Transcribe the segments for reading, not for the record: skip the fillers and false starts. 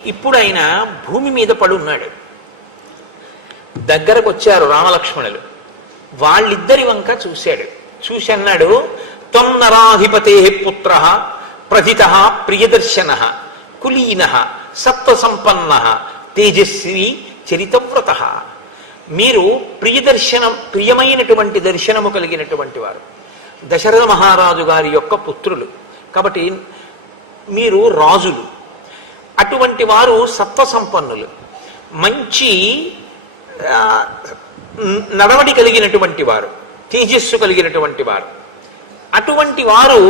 ఇప్పుడు ఆయన భూమి మీద పడున్నాడు. దగ్గరకు వచ్చారు రామలక్ష్మణులు. వాళ్ళిద్దరి వంక చూశాడు. చూసి అన్నాడు, త్వం నరాధిపతే పుత్ర ప్రథిత ప్రియదర్శన కులీన సత్వసంపన్న తేజస్వి చరితవ్రత. మీరు ప్రియమైనటువంటి దర్శనము కలిగినటువంటి వారు, దశరథ మహారాజు గారి యొక్క పుత్రులు కాబట్టి మీరు రాజులు. అటువంటి వారు సత్వసంపన్నులు, మంచి నడవడి కలిగినటువంటి వారు, తేజస్సు కలిగినటువంటి వారు. అటువంటి వారు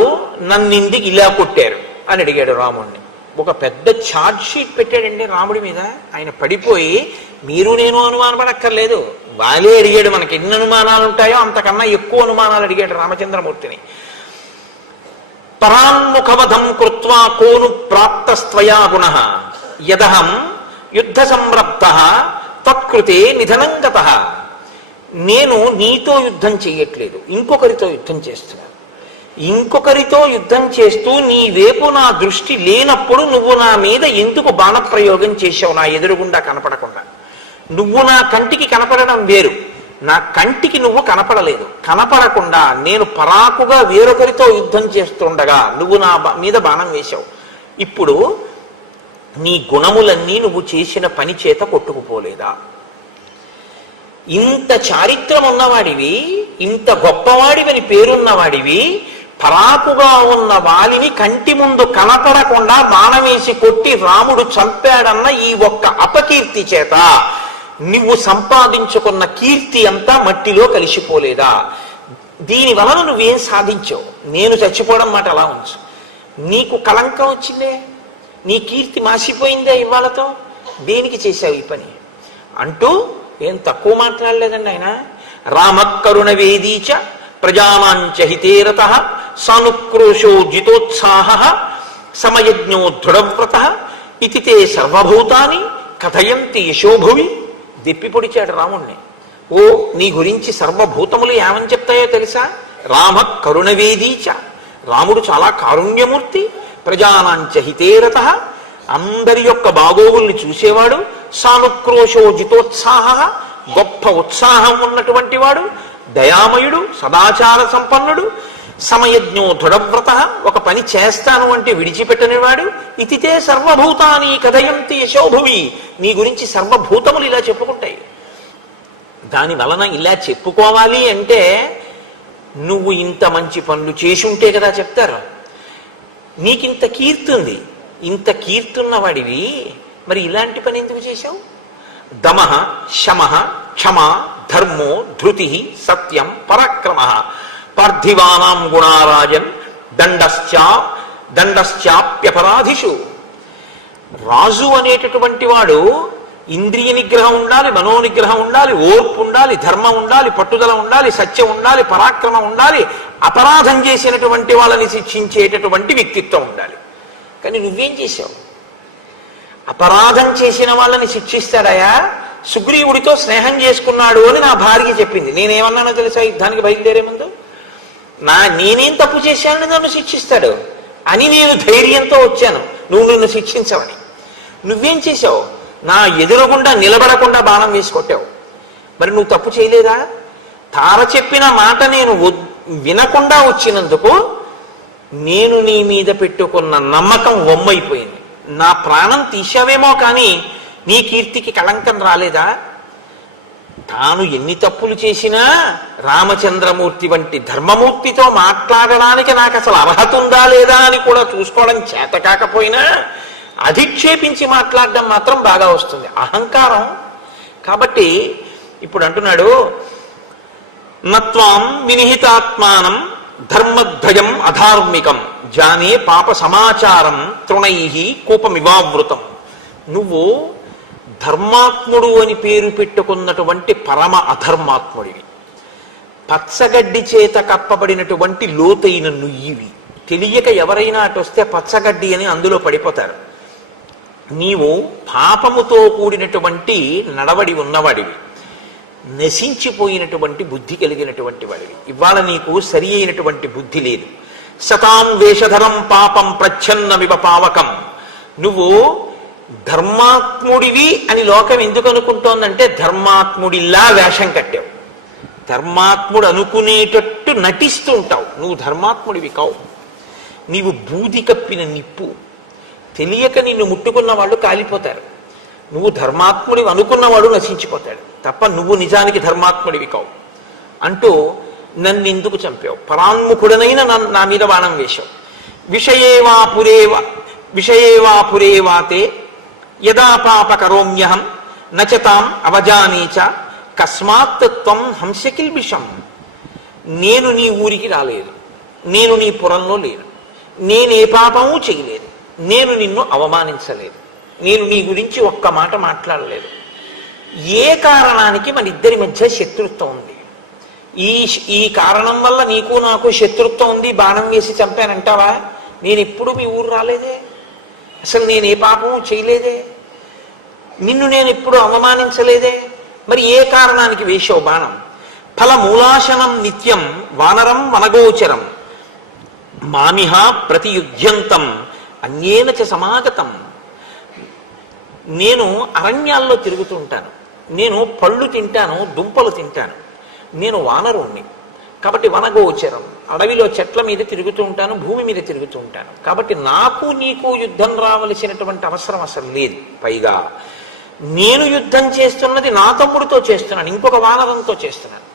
నన్నింటికి ఇలా కొట్టారు అని అడిగాడు రాముడిని. ఒక పెద్ద ఛార్జ్ షీట్ పెట్టాడండి రాముడి మీద. ఆయన పడిపోయి మీరు నేను అనుమానపడక్కర్లేదు, వాళ్ళే అడిగాడు. మనకి ఎన్ని అనుమానాలు ఉంటాయో అంతకన్నా ఎక్కువ అనుమానాలు అడిగాడు రామచంద్రమూర్తిని. పరాన్ముఖవధం కృత్వా కోను ప్రాప్తస్త్వయా గుణ యదహం యుద్ధ సంరబ్ధ త్వత్కృతే నిధనం గతః. నేను నీతో యుద్ధం చెయ్యట్లేదు, ఇంకొకరితో యుద్ధం చేస్తున్నాను. ఇంకొకరితో యుద్ధం చేస్తూ నీ వైపు నా దృష్టి లేనప్పుడు నువ్వు నా మీద ఎందుకు బాణప్రయోగం చేశావు? నా ఎదురుగుండా కనపడకుండా. నువ్వు నా కంటికి కనపడడం వేరు, నా కంటికి నువ్వు కనపడలేదు. కనపడకుండా నేను పరాకుగా వేరొకరితో యుద్ధం చేస్తుండగా నువ్వు నా మీద బాణం వేశావు. ఇప్పుడు నీ గుణములన్నీ నువ్వు చేసిన పని చేత కొట్టుకుపోలేదా? ఇంత చారిత్రం ఉన్నవాడివి, ఇంత గొప్పవాడివని పేరున్నవాడివి, పరాకుగా ఉన్న వాలిని కంటి ముందు కనపడకుండా బాణమేసి కొట్టి రాముడు చంపాడన్న ఈ ఒక్క అపకీర్తి చేత నువ్వు సంపాదించుకున్న కీర్తి అంతా మట్టిలో కలిసిపోలేదా? దీని వలన నువ్వేం సాధించావు? నేను చచ్చిపోవడం మాట అలా ఉంచు, నీకు కళంకం వచ్చిందే, నీ కీర్తి మాసిపోయిందే ఇవాళతో. దేనికి చేశావు ఈ పని అంటూ ఏం తక్కువ మాట్లాడలేదండి ఆయన. రామకరుణ వేదీచ ప్రజానాంచ హితేరత సానుక్రోశో జితోత్సాహ సమయజ్ఞో దృఢవ్రత ఇతి తే సర్వభూతాని కథయంతి యశోభువి. దెప్పి పొడిచాడు రాముణ్ణి. ఓ, నీ గురించి సర్వభూతములు ఏమని చెప్తాయో తెలుసా? రామ కరుణవేదీచ, రాముడు చాలా కారుణ్యమూర్తి. ప్రజానాంచ హితేరత, అందరి యొక్క బాగోగుల్ని చూసేవాడు. సానుక్రోశో జితోత్సాహ, గొప్ప ఉత్సాహం ఉన్నటువంటి వాడు. దయామయుడు, సదాచార సంపన్నుడు. సమయజ్ఞో దృఢవ్రత, ఒక పని చేస్తాను అంటే విడిచిపెట్టనివాడు. ఇతితే సర్వభూతాని కథయంతి యశోభువి, నీ గురించి సర్వభూతములు ఇలా చెప్పుకుంటాయి. దాని వలన ఇలా చెప్పుకోవాలి అంటే నువ్వు ఇంత మంచి పనులు చేసుంటే కదా చెప్తారు. నీకింత కీర్తి ఉంది, ఇంత కీర్తున్నవాడివి, మరి ఇలాంటి పని ఎందుకు చేశావు? దమః శమః క్షమ ధర్మో ధృతి సత్యం పరాక్రమ పార్థివానాం గుణారాజన్ దండశ్చాప్యపరాధిషు. రాజు అనేటటువంటి వాడు ఇంద్రియ నిగ్రహం ఉండాలి, మనోనిగ్రహం ఉండాలి, ఓర్పు ఉండాలి, ధర్మం ఉండాలి, పట్టుదల ఉండాలి, సత్యం ఉండాలి, పరాక్రమం ఉండాలి, అపరాధం చేసినటువంటి వాళ్ళని శిక్షించేటటువంటి వ్యక్తిత్వం ఉండాలి. కానీ నువ్వేం చేశావు? అపరాధం చేసిన వాళ్ళని శిక్షిస్తాడయా? సుగ్రీవుడితో స్నేహం చేసుకున్నాడు అని నా భార్య చెప్పింది. నేనేమన్నానో తెలుసా? యుద్ధానికి బయలుదేరే ముందు, నేనేం తప్పు చేశానని నన్ను శిక్షిస్తాడు అని నేను ధైర్యంతో వచ్చాను, నువ్వు నిన్ను శిక్షించవని. నువ్వేం చేశావు? నా ఎదురుగుండా నిలబడకుండా బాణం వేసి కొట్టావు. మరి నువ్వు తప్పు చేయలేదా? తార చెప్పిన మాట నేను వినకుండా వచ్చినందుకు నేను నీ మీద పెట్టుకున్న నమ్మకం వమ్మైపోయింది. నా ప్రాణం తీసావేమో కానీ నీ కీర్తికి కళంకం రాలేదా? తాను ఎన్ని తప్పులు చేసినా రామచంద్రమూర్తి వంటి ధర్మమూర్తితో మాట్లాడడానికి నాకు అసలు అర్హత ఉందా లేదా అని కూడా చూసుకోవడం చేత కాకపోయినా అధిక్షేపించి మాట్లాడడం మాత్రం బాగా వస్తుంది, అహంకారం. కాబట్టి ఇప్పుడు అంటున్నాడు, నత్వాం వినిహితాత్మానం ధర్మధ్వజం అధార్మికం జానే పాప సమాచారం తృణై కూపమివావృతం. నువ్వు ధర్మాత్ముడు అని పేరు పెట్టుకున్నటువంటి పరమ అధర్మాత్ముడివి. పచ్చగడ్డి చేత కప్పబడినటువంటి లోతైన నుయ్యివి. తెలియక ఎవరైనా అటు వస్తే పచ్చగడ్డి అని అందులో పడిపోతారు. నీవు పాపముతో కూడినటువంటి నడవడి ఉన్నవాడివి, నశించిపోయినటువంటి బుద్ధి కలిగినటువంటి వాడివి. ఇవాళ నీకు సరి అయినటువంటి బుద్ధి లేదు. శతాం వేషధరం పాపం ప్రచ్ఛన్నమివ పావకం. నువ్వు ధర్మాత్ముడివి అని లోకం ఎందుకు అనుకుంటోందంటే ధర్మాత్ముడిలా వేషం కట్టావు, ధర్మాత్ముడు అనుకునేటట్టు నటిస్తూ ఉంటావు. నువ్వు ధర్మాత్ముడివి కావు, నీవు బూది కప్పిన నిప్పు. తెలియక నిన్ను ముట్టుకున్న వాళ్ళు కాలిపోతారు, నువ్వు ధర్మాత్ముడివి అనుకున్నవాడు నశించిపోతాడు తప్ప నువ్వు నిజానికి ధర్మాత్ముడివి కావు అంటూ నన్ను ఎందుకు చంపావు, పరాన్ముఖుడనైన నా మీద బాణం వేశావు. విషయేవాపురేవాతే యదా పాప కరోమ్యహం నచతాం అవజానీచ కస్మాత్ త్వం హంసకిల్బిషం. నేను నీ ఊరికి రాలేదు, నేను నీ పురంలో లేను, నేనే పాపము చేయలేదు, నేను నిన్ను అవమానించలేదు, నేను నీ గురించి ఒక్క మాట మాట్లాడలేదు. ఏ కారణానికి మన ఇద్దరి మధ్య శత్రుత్వం ఉంది? ఈ కారణం వల్ల నీకు నాకు శత్రుత్వం ఉంది, బాణం వేసి చంపానంటావా? నేను ఎప్పుడు మీ ఊరు రాలేదే, అసలు నేను ఏ పాపము చేయలేదే, నిన్ను నేను ఎప్పుడు అవమానించలేదే, మరి ఏ కారణానికి వేశావు బాణం? ఫలమూలాశనం నిత్యం వానరం వనగోచరం మామిహ ప్రతియుధ్యంతం అన్యేన చ సమాగతం. నేను అరణ్యాల్లో తిరుగుతూ ఉంటాను, నేను పళ్ళు తింటాను, దుంపలు తింటాను, నేను వానరుణ్ణి కాబట్టి వనగోచరం, అడవిలో చెట్ల మీద తిరుగుతూ ఉంటాను, భూమి మీద తిరుగుతూ ఉంటాను. కాబట్టి నాకు నీకు యుద్ధం రావలసినటువంటి అవసరం అసలు లేదు. పైగా నేను యుద్ధం చేస్తున్నది నా తమ్ముడితో చేస్తున్నాను, ఇంకొక వానరంతో చేస్తున్నాను.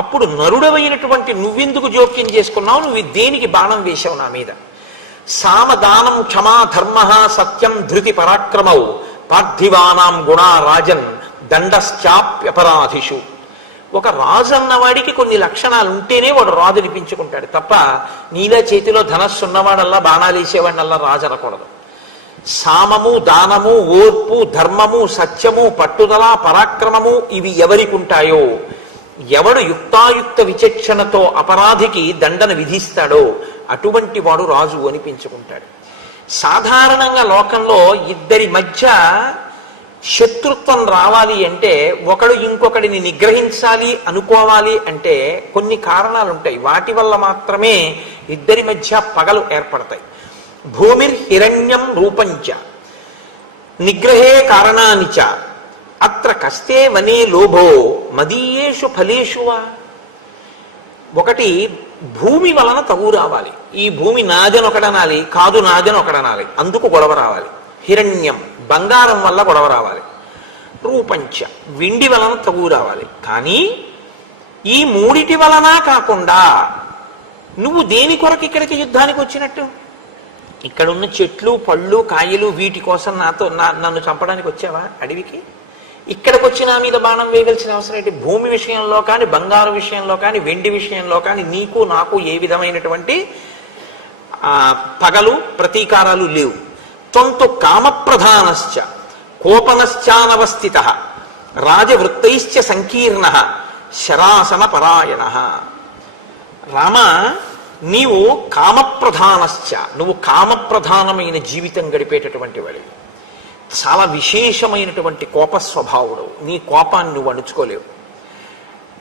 అప్పుడు నరుడవైనటువంటి నువ్వెందుకు జోక్యం చేసుకున్నావు? నువ్వు దేనికి బాణం వేశావు నా మీద? సామదానం క్షమా ధర్మ సత్యం ధృతి పరాక్రమౌ పార్థివానాం గుణా రాజన్ దండశ్చాప్యపరాధిషు. ఒక రాజు అన్నవాడికి కొన్ని లక్షణాలు ఉంటేనే వాడు రాజు అనిపించుకుంటాడు తప్ప నీలా చేతిలో ధనస్సు ఉన్నవాడల్లా బాణాలు వేసేవాడినల్లా రాజు అనకూడదు. సామము, దానము, ఓర్పు, ధర్మము, సత్యము, పట్టుదల, పరాక్రమము ఇవి ఎవరికి ఉంటాయో, ఎవడు యుక్తాయుక్త విచక్షణతో అపరాధికి దండన విధిస్తాడో అటువంటి వాడు రాజు అనిపించుకుంటాడు. సాధారణంగా లోకంలో ఇద్దరి మధ్య శత్రుత్వం రావాలి అంటే, ఒకడు ఇంకొకడిని నిగ్రహించాలి అనుకోవాలి అంటే కొన్ని కారణాలు ఉంటాయి, వాటి వల్ల మాత్రమే ఇద్దరి మధ్య పగలు ఏర్పడతాయి. భూమిర్హిరణ్యం రూపంచ నిగ్రహే కారణానిచ అత్ర కస్తే వనే లోభో మదీయేషు ఫలేషువా. ఒకటి భూమి వలన తగు రావాలి, ఈ భూమి నాదని ఒకడనాలి, కాదు నాదని ఒకడనాలి, అందుకు గొడవ రావాలి. హిరణ్యం బంగారం వల్ల గొడవ రావాలి. రూపంచ వెండి వలన తగు రావాలి. కానీ ఈ మూడిటి వలన కాకుండా నువ్వు దేని కొరకు ఇక్కడికి యుద్ధానికి వచ్చినట్టు? ఇక్కడున్న చెట్లు, పళ్ళు, కాయలు వీటి కోసం నన్ను చంపడానికి వచ్చావా అడవికి? ఇక్కడికి వచ్చి నా మీద బాణం వేయవలసిన అవసరం ఏంటి? భూమి విషయంలో కానీ, బంగారు విషయంలో కానీ, వెండి విషయంలో కానీ నీకు నాకు ఏ విధమైనటువంటి పగలు ప్రతీకారాలు లేవు. త్వంతు కామప్రధానశ్చ కోపనశ్చానవస్థిత రాజవృత్తైశ్చ సంకీర్ణ శరాసన పరాయణ. రామ, నీవు కామప్రధానశ్చ, నువ్వు కామప్రధానమైన జీవితం గడిపేటటువంటి వాడివి. చాలా విశేషమైనటువంటి కోప స్వభావుడు, నీ కోపాన్ని నువ్వు అణుచుకోలేవు.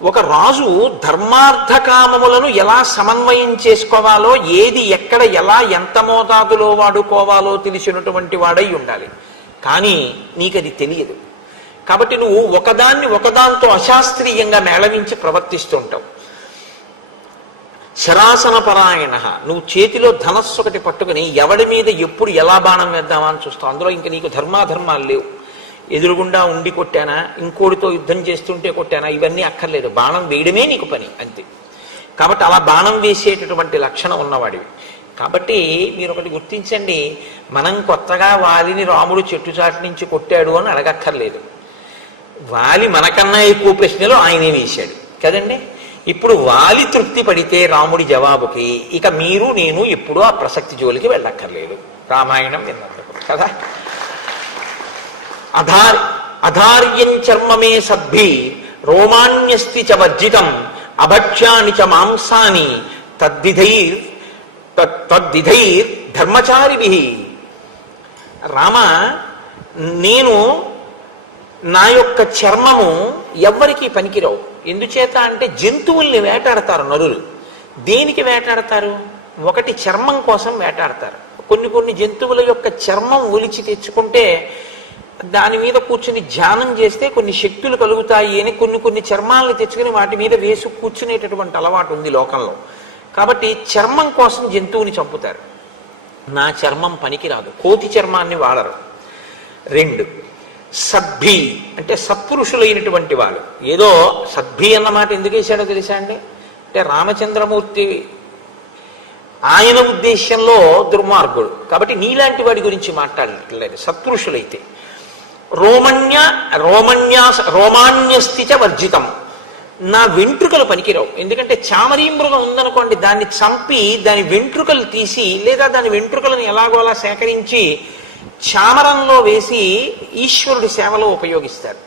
ఒక రాజు ధర్మార్థ కామములను ఎలా సమన్వయం చేసుకోవాలో, ఏది ఎక్కడ ఎలా ఎంత మోతాదులో వాడుకోవాలో తెలిసినటువంటి వాడై ఉండాలి. కానీ నీకది తెలియదు కాబట్టి నువ్వు ఒకదాన్ని ఒకదాంతో అశాస్త్రీయంగా మేళవించి ప్రవర్తిస్తూ ఉంటావు. శరాసన పరాయణ, నువ్వు చేతిలో ధనస్సు ఒకటి పట్టుకుని ఎవడి మీద ఎప్పుడు ఎలా బాణం వేద్దామా అని చూస్తావు. అందులో ఇంక నీకు ధర్మాధర్మాలు లేవు. ఎదురుగుండా ఉండి కొట్టానా, ఇంకోటితో యుద్ధం చేస్తుంటే కొట్టానా, ఇవన్నీ అక్కర్లేదు, బాణం వేయడమే నీకు పని అంతే. కాబట్టి అలా బాణం వేసేటటువంటి లక్షణం ఉన్నవాడివి. కాబట్టి మీరు ఒకటి గుర్తించండి, మనం కొత్తగా వాలిని రాముడు చెట్టు చాటు నుంచి కొట్టాడు అని అడగక్కర్లేదు. వాలి మనకన్నా ఎక్కువ ప్రశ్నలు ఆయనే వేశాడు కదండి. ఇప్పుడు వాలి తృప్తి పడితే రాముడి జవాబుకి ఇక మీరు నేను ఎప్పుడూ ఆ ప్రసక్తి జోలికి వెళ్ళక్కర్లేదు. రామాయణం విన్నందుకు కదా. అధార్యం చర్మమే సద్భి రోమాణ్యస్తి చ వర్జితం అభక్ష్యాని చ మాంసాని తద్విధైర్ ధర్మచారిభి. రామ, నేను నా యొక్క చర్మము ఎవ్వరికీ పనికిరావు. ఎందుచేత అంటే జంతువుల్ని వేటాడతారు నరులు. దేనికి వేటాడతారు? ఒకటి చర్మం కోసం వేటాడతారు, కొన్ని కొన్ని జంతువుల యొక్క చర్మం ఒలిచి తెచ్చుకుంటే దాని మీద కూర్చుని ధ్యానం చేస్తే కొన్ని శక్తులు కలుగుతాయి అని కొన్ని కొన్ని చర్మాలను తెచ్చుకుని వాటి మీద వేసి కూర్చునేటటువంటి అలవాటు ఉంది లోకంలో. కాబట్టి చర్మం కోసం జంతువుని చంపుతారు. నా చర్మం పనికిరాదు, కోతి చర్మాన్ని వాడరు. 2, సద్భి అంటే సత్పురుషులైనటువంటి వాళ్ళు. ఏదో సద్భి అన్నమాట ఎందుకు వేశాడో తెలుసా అండి? అంటే రామచంద్రమూర్తి ఆయన ఉద్దేశ్యంలో దుర్మార్గుడు కాబట్టి నీలాంటి వాడి గురించి మాట్లాడలేదు. సత్పురుషులైతే రోమాన్యస్థిత వర్జితం, నా వెంట్రుకలు పనికిరావు. ఎందుకంటే చామరీ మృగం ఉందనుకోండి, దాన్ని చంపి దాని వెంట్రుకలు తీసి లేదా దాని వెంట్రుకలను ఎలాగో అలా సేకరించి చామరంలో వేసి ఈశ్వరుడి సేవలో ఉపయోగిస్తారు.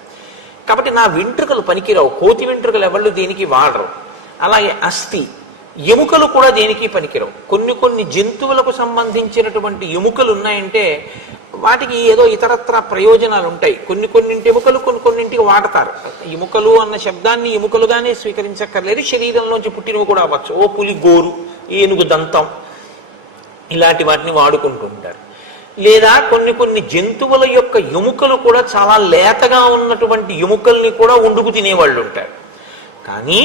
కాబట్టి నా వెంట్రుకలు పనికిరావు. కోతి వెంట్రుకలు ఎవళ్ళు దేనికి వాడరు. అలాగే అస్థి, ఎముకలు కూడా దేనికి పనికిరావు. కొన్ని కొన్ని జంతువులకు సంబంధించినటువంటి ఎముకలు ఉన్నాయంటే వాటికి ఏదో ఇతరత్ర ప్రయోజనాలు ఉంటాయి. కొన్నింటి ఎముకలు కొన్నింటికి వాడతారు. ఎముకలు అన్న శబ్దాన్ని ఎముకలుగానే స్వీకరించక్కర్లేదు, శరీరంలోంచి పుట్టినవి కూడా అవ్వచ్చు. ఓ పులి గోరు, ఏనుగు దంతం, ఇలాంటి వాటిని వాడుకుంటూ ఉంటారు. లేదా కొన్ని జంతువుల యొక్క ఎముకలు కూడా చాలా లేతగా ఉన్నటువంటి ఎముకల్ని కూడా వండుకు తినేవాళ్ళు ఉంటారు. కానీ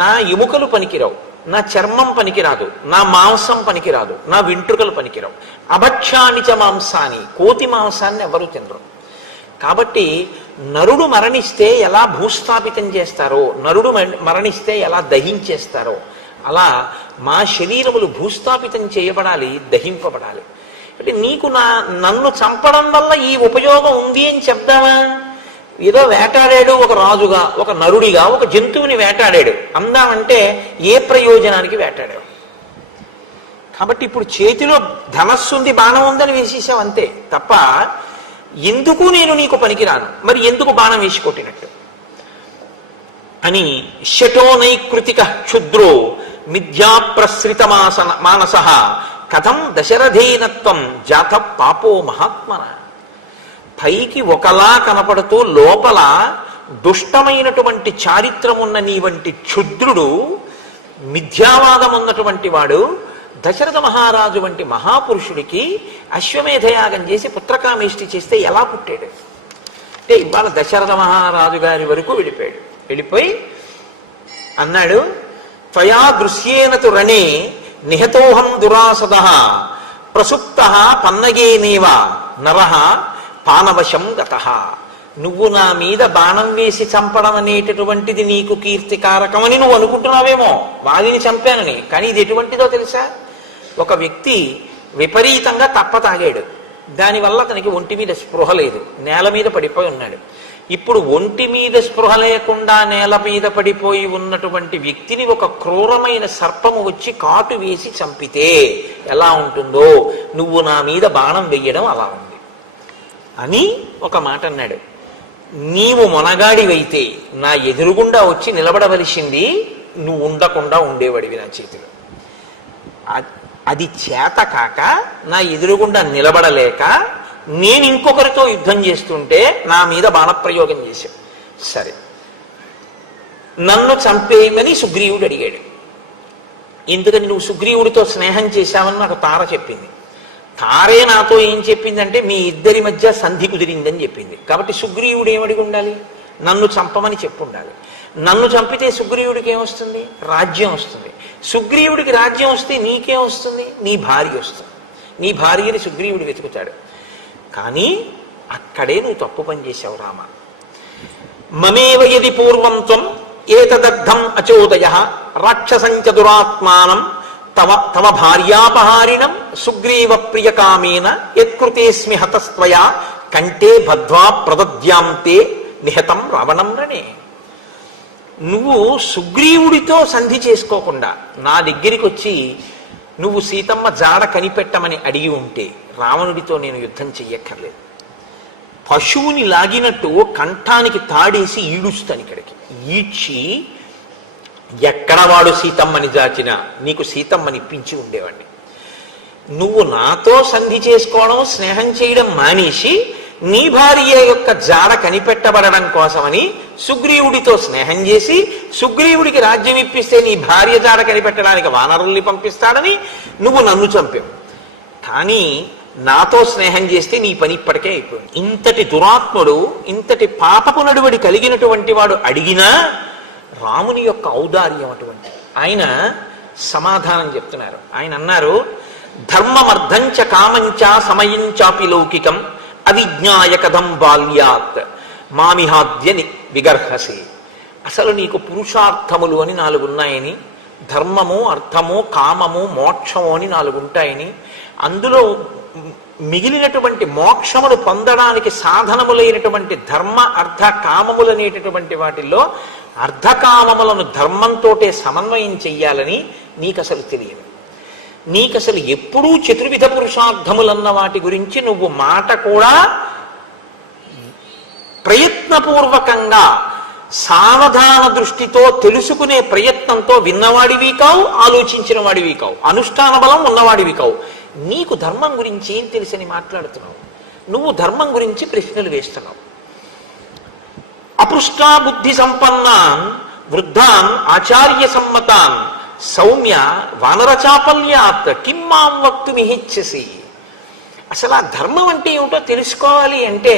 నా ఎముకలు పనికిరావు, నా చర్మం పనికిరాదు, నా మాంసం పనికిరాదు, నా వెంట్రుకలు పనికిరావు. అభక్షానిచ మాంసాన్ని, కోతి మాంసాన్ని ఎవరు తినరు. కాబట్టి నరుడు మరణిస్తే ఎలా భూస్థాపితం చేస్తారో, నరుడు మరణిస్తే ఎలా దహించేస్తారో, అలా మా శరీరములు భూస్థాపితం చేయబడాలి, దహింపబడాలి. అంటే నీకు నన్ను చంపడం వల్ల ఈ ఉపయోగం ఉంది అని చెప్దామా? ఏదో వేటాడాడు ఒక రాజుగా, ఒక నరుడిగా ఒక జంతువుని వేటాడాడు అందామంటే ఏ ప్రయోజనానికి వేటాడాడు? కాబట్టి ఇప్పుడు చేతిలో ధనస్సు ఉంది, బాణం ఉందని వేసేసావు అంతే తప్ప ఎందుకు నేను నీకు పనికిరాను, మరి ఎందుకు బాణం వేసి కొట్టినట్టు అని. శటోనైకృతిక క్షుద్రో మిథ్యాప్రసృత మానస కథం దశరథేనత్వం జాత పాపో మహాత్మన. పైకి ఒకలా కనపడుతూ లోపల దుష్టమైనటువంటి చారిత్రం ఉన్న నీ వంటి క్షుద్రుడు, మిథ్యావాదం ఉన్నటువంటి వాడు దశరథ మహారాజు వంటి మహాపురుషుడికి అశ్వమేధయాగం చేసి పుత్రకామేష్టి చేస్తే ఎలా పుట్టాడు? అంటే ఇవాళ దశరథ మహారాజు గారి వరకు వెళ్ళిపోయి అన్నాడు, త్వయా దృశ్యేనతు రణే నిహతోహం దురాసద ప్రసుప్త పన్నగేనేవ నరః పానవశం గతః. నువ్వు నా మీద బాణం వేసి చంపడం అనేటటువంటిది నీకు కీర్తికారకమని నువ్వు అనుకుంటున్నావేమో, వాడిని చంపానని. కానీ ఇది ఎటువంటిదో తెలుసా? ఒక వ్యక్తి విపరీతంగా తప్ప తాగాడు, దానివల్ల అతనికి ఒంటి మీద స్పృహ లేదు, నేల మీద పడిపోయి ఉన్నాడు. ఇప్పుడు ఒంటి మీద స్పృహ లేకుండా నేల మీద పడిపోయి ఉన్నటువంటి వ్యక్తిని ఒక క్రూరమైన సర్పము వచ్చి కాటు వేసి చంపితే ఎలా ఉంటుందో, నువ్వు నా మీద బాణం వెయ్యడం అలా ఉంది అని ఒక మాట అన్నాడు. నీవు మొనగాడివైతే నా ఎదురుగుండా వచ్చి నిలబడవలసింది, నువ్వు ఉండకుండా ఉండేవాడివి నా చేతిలో. అది చేత కాక నా ఎదురుగుండా నిలబడలేక నేను ఇంకొకరితో యుద్ధం చేస్తుంటే నా మీద బాణప్రయోగం చేశాడు. సరే, నన్ను చంపేయమని సుగ్రీవుడు అడిగాడు. ఎందుకని? నువ్వు సుగ్రీవుడితో స్నేహం చేశావని నాకు తార చెప్పింది. తారే నాతో ఏం చెప్పిందంటే మీ ఇద్దరి మధ్య సంధి కుదిరిందని చెప్పింది. కాబట్టి సుగ్రీవుడు ఏమడిగి ఉండాలి? నన్ను చంపమని చెప్పు ఉండాలి. నన్ను చంపితే సుగ్రీవుడికి ఏమొస్తుంది? రాజ్యం వస్తుంది. సుగ్రీవుడికి రాజ్యం వస్తే నీకేం వస్తుంది? నీ భార్య వస్తుంది. నీ భార్యని సుగ్రీవుడు వెతుకుతాడు. కానీ అక్కడే నువ్వు తప్పు పని చేశావు రామ. మమేవ యది పూర్వం త్వం ఏతదర్థం అచోదయ రాక్షసంచ దురాత్మానం తవ భార్యాపహారిణం సుగ్రీవ ప్రియకామేన యత్కృతేస్మి హతస్త్వయా కంటే బద్ధ్వా ప్రదద్యాంతే నిహతం రావణం రణే. నువ్వు సుగ్రీవుడితో సంధి చేసుకోకుండా నా దగ్గరికి వచ్చి నువ్వు సీతమ్మ జాడ కనిపెట్టమని అడిగి ఉంటే రావణుడితో నేను యుద్ధం చెయ్యక్కర్లేదు. పశువుని లాగినట్టు కంఠానికి తాడేసి ఈడుస్తాను ఇక్కడికి. ఈడ్చి ఎక్కడ వాడు సీతమ్మని జాచినా నీకు సీతమ్మని ఇప్పించి ఉండేవాడిని. నువ్వు నాతో సంధి చేసుకోవడం, స్నేహం చేయడం మానేసి నీ భార్య యొక్క జాడ కనిపెట్టబడడం కోసమని సుగ్రీవుడితో స్నేహం చేసి సుగ్రీవుడికి రాజ్యం ఇప్పిస్తే నీ భార్య జాడ కనిపెట్టడానికి వానరుల్ని పంపిస్తాడని నువ్వు నన్ను చంపావు. కానీ నాతో స్నేహం చేస్తే నీ పని ఇప్పటికే అయిపోయింది. ఇంతటి దురాత్ముడు, ఇంతటి పాపపు నడువడి కలిగినటువంటి వాడు అడిగినా రాముని యొక్క ఔదార్యం అటువంటి. ఆయన సమాధానం చెప్తున్నారు. ఆయన అన్నారు, ధర్మమర్థంచ కామంచ సమయంచాపి లౌకికం అవిజ్ఞాయ కథం బాల్యాత్ మామిహాద్యని విగర్హసి. అసలు నీకు పురుషార్థములు అని 4 ఉన్నాయని, ధర్మము, అర్థము, కామము, మోక్షము అని 4 ఉంటాయని, అందులో మిగిలినటువంటి మోక్షమును పొందడానికి సాధనములైనటువంటి ధర్మ, అర్థ, కామములనేటటువంటి వాటిల్లో అర్ధకామములను ధర్మంతోటే సమన్వయం చెయ్యాలని నీకు అసలు తెలియదు. నీకు అసలు ఎప్పుడూ చతుర్విధ పురుషార్థములన్న వాటి గురించి నువ్వు మాట కూడా ప్రయత్నపూర్వకంగా సావధాన దృష్టితో తెలుసుకునే ప్రయత్నంతో విన్నవాడివి కావు, ఆలోచించిన వాడివి కావు, అనుష్ఠాన బలం ఉన్నవాడివి కావు. నీకు ధర్మం గురించి ఏం తెలుసని మాట్లాడుతున్నావు? నువ్వు ధర్మం గురించి ప్రశ్నలు వేస్తున్నావు. అపృష్టా బుద్ధి సంపన్నాన్ వృద్ధాన్ ఆచార్య సమ్మతాన్ సౌమ్య వానరచాపల్యాత్ కిం మాం వక్తుమిహిచ్చసి. అసలు ఆ ధర్మం అంటే ఏమిటో తెలుసుకోవాలి అంటే,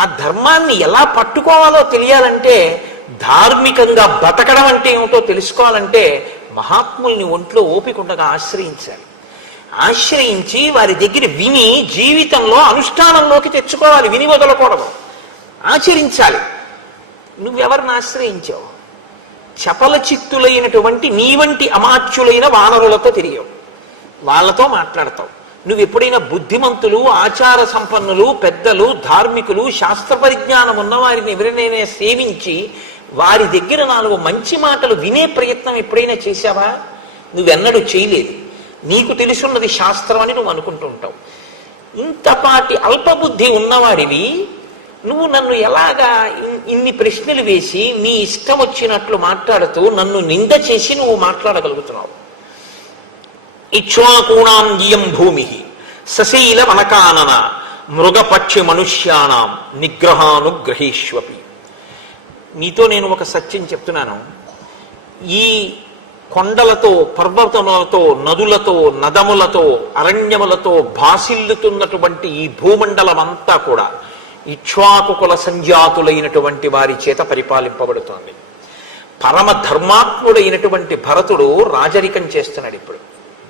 ఆ ధర్మాన్ని ఎలా పట్టుకోవాలో తెలియాలంటే, ధార్మికంగా బతకడం అంటే ఏమిటో తెలుసుకోవాలంటే మహాత్ముల్ని ఒంట్లో ఓపికండగా ఆశ్రయించాలి. ఆశ్రయించి వారి దగ్గర విని జీవితంలో అనుష్ఠానంలోకి తెచ్చుకోవాలి. విని వదలకూడదు, ఆచరించాలి. నువ్వెవరిని ఆశ్రయించావు? చపల చిత్తులైనటువంటి నీ వంటి అమాత్యులైన వానరులతో తిరిగావు, వాళ్ళతో మాట్లాడతావు. నువ్వు ఎప్పుడైనా బుద్ధిమంతులు, ఆచార సంపన్నులు, పెద్దలు, ధార్మికులు, శాస్త్ర పరిజ్ఞానం ఉన్న వారిని ఎవరినైనా సేవించి వారి దగ్గర 4 మంచి మాటలు వినే ప్రయత్నం ఎప్పుడైనా చేశావా? నువ్వెన్నడూ చేయలేదు. నీకు తెలుసున్నది శాస్త్రం అని నువ్వు అనుకుంటూ ఉంటావు. ఇంతపాటి అల్పబుద్ధి ఉన్నవాడివి నువ్వు నన్ను ఎలాగా ఇన్ని ప్రశ్నలు వేసి నీ ఇష్టం వచ్చినట్లు మాట్లాడుతూ నన్ను నింద చేసి నువ్వు మాట్లాడగలుగుతున్నావు? ఇక్ష్వాకూణాం జియం భూమి సశీల వనకానన మృగపక్షి మనుష్యానాం నిగ్రహానుగ్రహీష్వపి. నీతో నేను ఒక సత్యం చెప్తున్నాను. ఈ కొండలతో, పర్వతములతో, నదులతో, నదములతో, అరణ్యములతో భాసిల్లుతున్నటువంటి ఈ భూమండలం అంతా కూడా ఇక్ష్వాకుకుల సంజాతులైనటువంటి వారి చేత పరిపాలింపబడుతోంది. పరమ ధర్మాత్ముడైనటువంటి భరతుడు రాజరికం చేస్తున్నాడు. ఇప్పుడు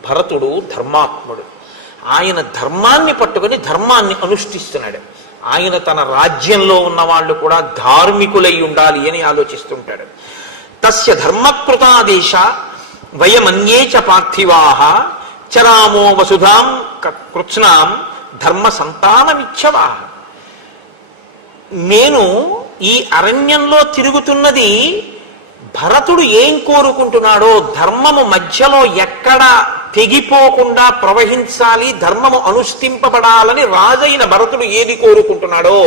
భరతుడు ధర్మాత్ముడు. ఆయన ధర్మాన్ని పట్టుకొని ధర్మాన్ని అనుష్ఠిస్తున్నాడు. ఆయన తన రాజ్యంలో ఉన్న వాళ్ళు కూడా ధార్మికులై ఉండాలి అని ఆలోచిస్తుంటాడు. తస్య ధర్మకృతాదేశ వయమన్యే చ పార్థివాః చరామో వసుధాం కృత్స్నాం ధర్మ సంతానమిచ్చవా. నేను ఈ అరణ్యంలో తిరుగుతున్నది భరతుడు ఏం కోరుకుంటున్నాడో, ధర్మము మధ్యలో ఎక్కడ తెగిపోకుండా ప్రవహించాలి, ధర్మము అనుష్ఠింపబడాలని రాజైన భరతుడు ఏది కోరుకుంటున్నాడో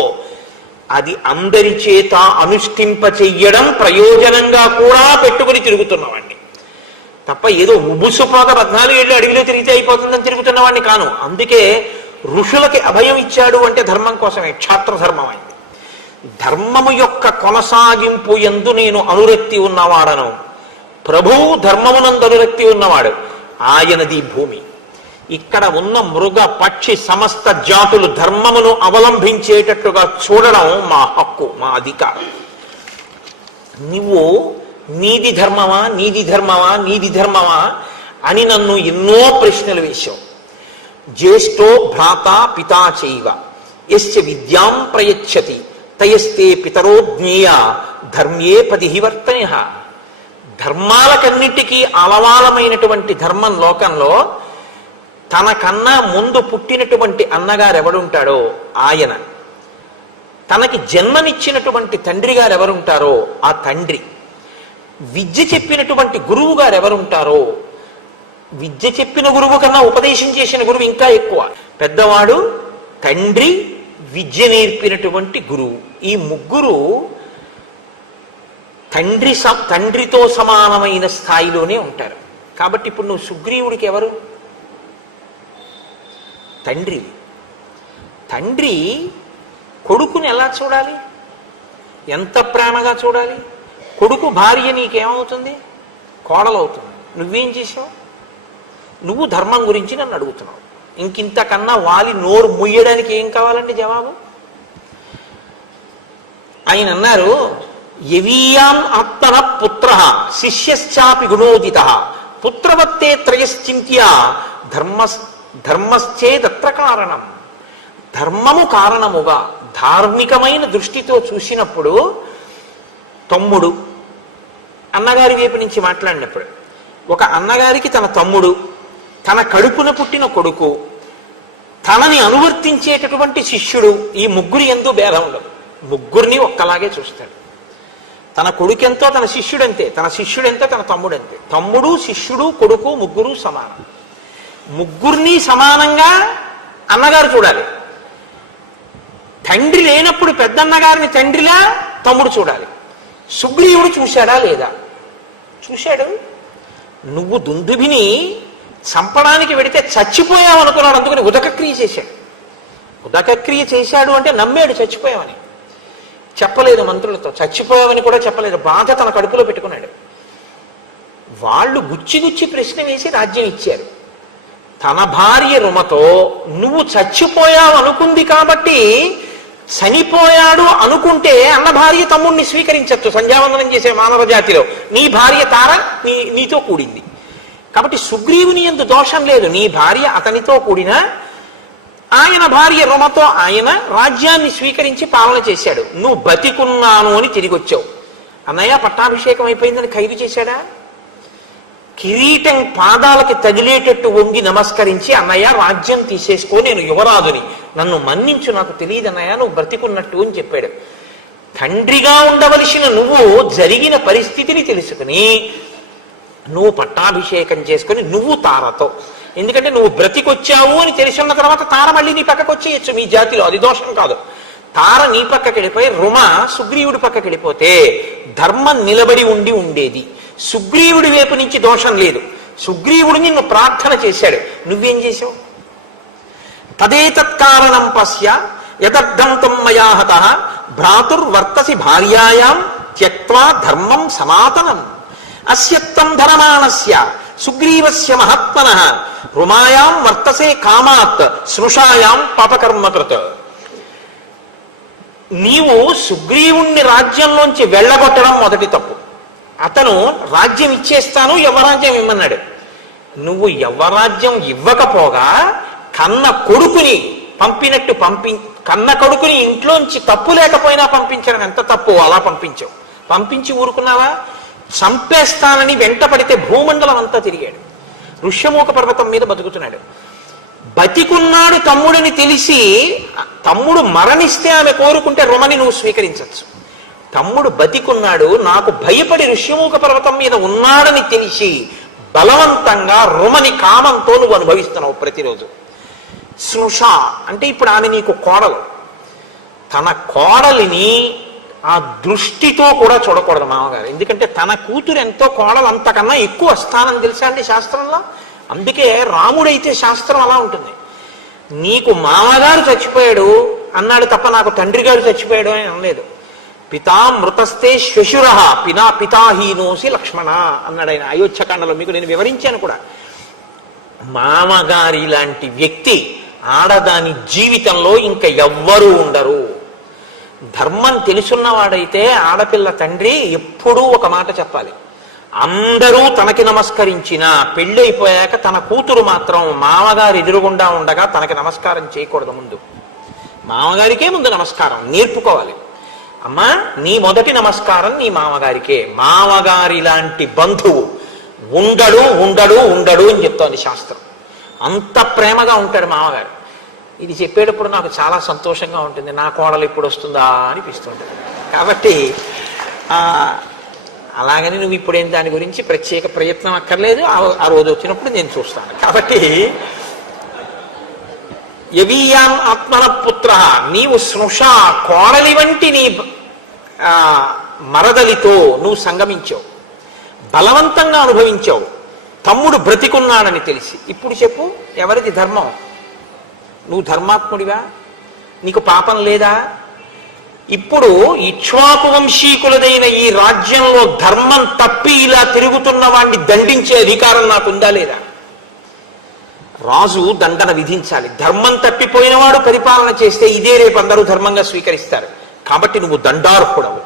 అది అందరి చేత అనుష్ఠింప చెయ్యడం ప్రయోజనంగా కూడా పెట్టుకుని తిరుగుతున్నవాడిని తప్ప ఏదో ఉబుసుపాత 14 ఏళ్ళు అడవిలో తిరిగితే అయిపోతుందని తిరుగుతున్నవాడిని కాను. అందుకే ఋషులకి అభయం ఇచ్చాడు అంటే ధర్మం కోసమే. క్షాత్ర ధర్మం అయింది. ధర్మము యొక్క కొనసాగింపు యందు నేను అనురక్తి ఉన్నవాడను. ప్రభువు ధర్మమునందు అనురక్తి ఉన్నవాడు. ఆయనది భూమి. ఇక్కడ ఉన్న మృగ పక్షి సమస్త జాతులు ధర్మమును అవలంబించేటట్టుగా చూడడం మా హక్కు, మా అధికారం. నువ్వు నీది ధర్మమా, నీది ధర్మమా, నీది ధర్మమా అని నన్ను ఎన్నో ప్రశ్నలు వేశావు. జ్యేష్ఠో భ్రాత పితా చైవ యశ్చ విద్యాం ప్రయచ్చతి తయస్తే పితరో జ్ఞేయ ధర్మ్యే పదిహివర్తనిహ. ధర్మాలకన్నిటికీ అలవాలమైనటువంటి ధర్మం లోకంలో తనకన్నా ముందు పుట్టినటువంటి అన్నగారు ఎవడుంటాడో ఆయన, తనకి జన్మనిచ్చినటువంటి తండ్రి గారు ఎవరుంటారో ఆ తండ్రి, విద్య చెప్పినటువంటి గురువు గారు ఎవరుంటారో, విద్య చెప్పిన గురువు కన్నా ఉపదేశం చేసిన గురువు ఇంకా ఎక్కువ. పెద్దవాడు, తండ్రి, విద్య నేర్పినటువంటి గురువు, ఈ ముగ్గురు తండ్రితో సమానమైన స్థాయిలోనే ఉంటారు. కాబట్టి ఇప్పుడు నువ్వు సుగ్రీవుడికి ఎవరు? తండ్రి. తండ్రి కొడుకుని ఎలా చూడాలి? ఎంత ప్రేమగా చూడాలి? కొడుకు భార్య నీకేమవుతుంది? కోడలవుతుంది. నువ్వేం చేసావు? నువ్వు ధర్మం గురించి నన్ను అడుగుతున్నావు. ఇంకింతకన్నా వాలి నోరు ముయ్యడానికి ఏం కావాలండి జవాబు? ఆయన అన్నారు, యవీయాం ఆత్మన పుత్ర శిష్యశ్చాపి గుణోదిత పుత్రవత్తే త్రయశ్చింత్య ధర్మశ్చేదత్ర కారణం. ధర్మము కారణముగా ధార్మికమైన దృష్టితో చూసినప్పుడు తమ్ముడు, అన్నగారి వైపు నుంచి మాట్లాడినప్పుడు ఒక అన్నగారికి తన తమ్ముడు, తన కడుపున పుట్టిన కొడుకు, తనని అనువర్తించేటటువంటి శిష్యుడు, ఈ ముగ్గురు ఎందు భేదం ఉండదు. ముగ్గురిని ఒక్కలాగే చూస్తాడు. తన కొడుకెంతో తన శిష్యుడంతే, తన శిష్యుడెంతో తన తమ్ముడంతే. తమ్ముడు, శిష్యుడు, కొడుకు ముగ్గురు సమానం. ముగ్గురిని సమానంగా అన్నగారు చూడాలి. తండ్రి లేనప్పుడు పెద్దన్నగారిని తండ్రిలా తమ్ముడు చూడాలి. సుగ్రీవుడు చూశాడా లేదా? చూశాడు. నువ్వు దుందుభిని చంపడానికి వెడితే చచ్చిపోయావు అనుకున్నాడు, అందుకని ఉదకక్రియ చేశాడు. ఉదకక్రియ చేశాడు అంటే నమ్మాడు చచ్చిపోయావని. చెప్పలేదు మంత్రులతో, చచ్చిపోయావని కూడా చెప్పలేదు. బాధ తన కడుపులో పెట్టుకున్నాడు. వాళ్ళు గుచ్చి గుచ్చి ప్రశ్న వేసి రాజ్యం ఇచ్చారు. తన భార్య రుమతో నువ్వు చచ్చిపోయావు అనుకుంది కాబట్టి చనిపోయాడు అనుకుంటే అన్న భార్య తమ్ముడిని స్వీకరించచ్చు. సంధ్యావందనం చేసే మానవ జాతిలో నీ భార్య తార నీతో కూడింది కాబట్టి సుగ్రీవుని యందు దోషం లేదు. నీ భార్య అతనితో కూడిన ఆయన భార్య రుమతో ఆయన రాజ్యాన్ని స్వీకరించి పాలన చేశాడు. నువ్వు బతికున్నాను అని తిరిగి వచ్చావు. అన్నయ్య పట్టాభిషేకం అయిపోయిందని ఖైదు చేశాడా? కిరీటం పాదాలకి తగిలేటట్టు వంగి నమస్కరించి, అన్నయ్య రాజ్యం తీసేసుకో, నేను యువరాజుని, నన్ను మన్నించు, నాకు తెలియదు అన్నయ్య నువ్వు బ్రతికున్నట్టు అని చెప్పాడు. తండ్రిగా ఉండవలసిన నువ్వు జరిగిన పరిస్థితిని తెలుసుకుని నువ్వు పట్టాభిషేకం చేసుకుని నువ్వు తారతో, ఎందుకంటే నువ్వు బ్రతికొచ్చావు అని తెలిసిన తర్వాత తార మళ్ళీ నీ పక్కకు వచ్చేయచ్చు. మీ జాతిలో అది దోషం కాదు. తార నీ పక్కకి వెళ్ళిపోయి రుమ సుగ్రీవుడి పక్కకి వెళ్ళిపోతే ధర్మం నిలబడి ఉండేది. సుగ్రీవుడి వైపు నుంచి దోషం లేదు. సుగ్రీవుడు నిన్ను ప్రార్థన చేశాడు, నువ్వేం చేశావు? తదేతత్కారణం పశ్య యదర్థం తం మయా హతః భ్రాతుర్వర్తసి భార్యాయాం త్యక్త్వా ధర్మం సనాతనం అస్యత్తం ధనమానస్య సుగ్రీవస్య మహాత్మనః రుమాయాం వర్తసే కామాత్ స్నుషాయాం పాపకర్మకృత్. నీవు సుగ్రీవుణ్ణి రాజ్యంలోంచి వెళ్ళగొట్టడం మొదటి తప్పు. అతను రాజ్యం ఇచ్చేస్తాను, యవ్వరాజ్యం ఇమ్మన్నాడు. నువ్వు యవ్వరాజ్యం ఇవ్వకపోగా కన్న కొడుకుని పంపినట్టు కన్న కొడుకుని ఇంట్లోంచి తప్పు లేకపోయినా పంపించడం ఎంత తప్పు. అలా పంపించావు. పంపించి ఊరుకున్నావా? చంపేస్తానని వెంట పడితే భూమండలం అంతా తిరిగాడు. ఋష్యమూక పర్వతం మీద బతుకుతున్నాడు. బతికున్నాడు తమ్ముడిని తెలిసి, తమ్ముడు మరణిస్తే ఆమె కోరుకుంటే రుమని నువ్వు స్వీకరించవచ్చు. తమ్ముడు బతికున్నాడు, నాకు భయపడి ఋష్యమూక పర్వతం మీద ఉన్నాడని తెలిసి బలవంతంగా రుమని కామంతో నువ్వు అనుభవిస్తున్నావు ప్రతిరోజు. స్నుష అంటే ఇప్పుడు ఆమె నీకు కోడలు. తన కోడలిని ఆ దృష్టితో కూడా చూడకూడదు మామగారు. ఎందుకంటే తన కూతురు ఎంతో కోడలు అంతకన్నా ఎక్కువ స్థానం తెలుసా అండి శాస్త్రంలో. అందుకే రాముడైతే శాస్త్రం అలా ఉంటుంది. నీకు మామగారు చచ్చిపోయాడు అన్నాడు తప్ప నాకు తండ్రి గారు చచ్చిపోయాడు అని అనలేదు. పితామృతస్తే శ్వశుర పితాహీనోసి లక్ష్మణ అన్నాడు ఆయన అయోధ్యకాండలో. మీకు నేను వివరించాను కూడా. మామగారి లాంటి వ్యక్తి ఆడదాని జీవితంలో ఇంకా ఎవ్వరూ ఉండరు. ధర్మం తెలుసున్నవాడైతే ఆడపిల్ల తండ్రి ఎప్పుడూ ఒక మాట చెప్పాలి. అందరూ తనకి నమస్కరించిన పెళ్ళైపోయాక తన కూతురు మాత్రం మామగారు ఎదురుగుండా ఉండగా తనకి నమస్కారం చేయకూడదు. ముందు మామగారికే ముందు నమస్కారం నేర్పుకోవాలి. అమ్మా నీ మొదటి నమస్కారం నీ మామగారికే. మామగారి లాంటి బంధువు ఉండడు ఉండడు ఉండడు అని చెప్తోంది శాస్త్రం. అంత ప్రేమగా ఉంటాడు మామగారు. ఇది చెప్పేటప్పుడు నాకు చాలా సంతోషంగా ఉంటుంది. నా కోడలు ఎప్పుడు వస్తుందా అనిపిస్తుంటుంది. కాబట్టి అలాగని నువ్వు ఇప్పుడేం దాని గురించి ప్రత్యేక ప్రయత్నం అక్కర్లేదు. ఆ రోజు వచ్చినప్పుడు నేను చూస్తాను. కాబట్టి యవీయాం ఆత్మన పుత్ర, నీవు స్నుష కోడలి వంటి నీ మరదలితో నువ్వు సంగమించావు, బలవంతంగా అనుభవించావు. తమ్ముడు బ్రతికున్నాడని తెలిసి. ఇప్పుడు చెప్పు, ఎవరిది ధర్మం? నువ్వు ధర్మాత్ముడివా? నీకు పాపం లేదా? ఇప్పుడు ఇక్ష్వాకు వంశీకులదైన ఈ రాజ్యంలో ధర్మం తప్పి ఇలా తిరుగుతున్న వాడిని దండించే అధికారం నాకుందా లేదా? రాజు దండన విధించాలి. ధర్మం తప్పిపోయినవాడు పరిపాలన చేస్తే ఇదే రేపు అందరూ ధర్మంగా స్వీకరిస్తారు. కాబట్టి నువ్వు దండార్హుడవు.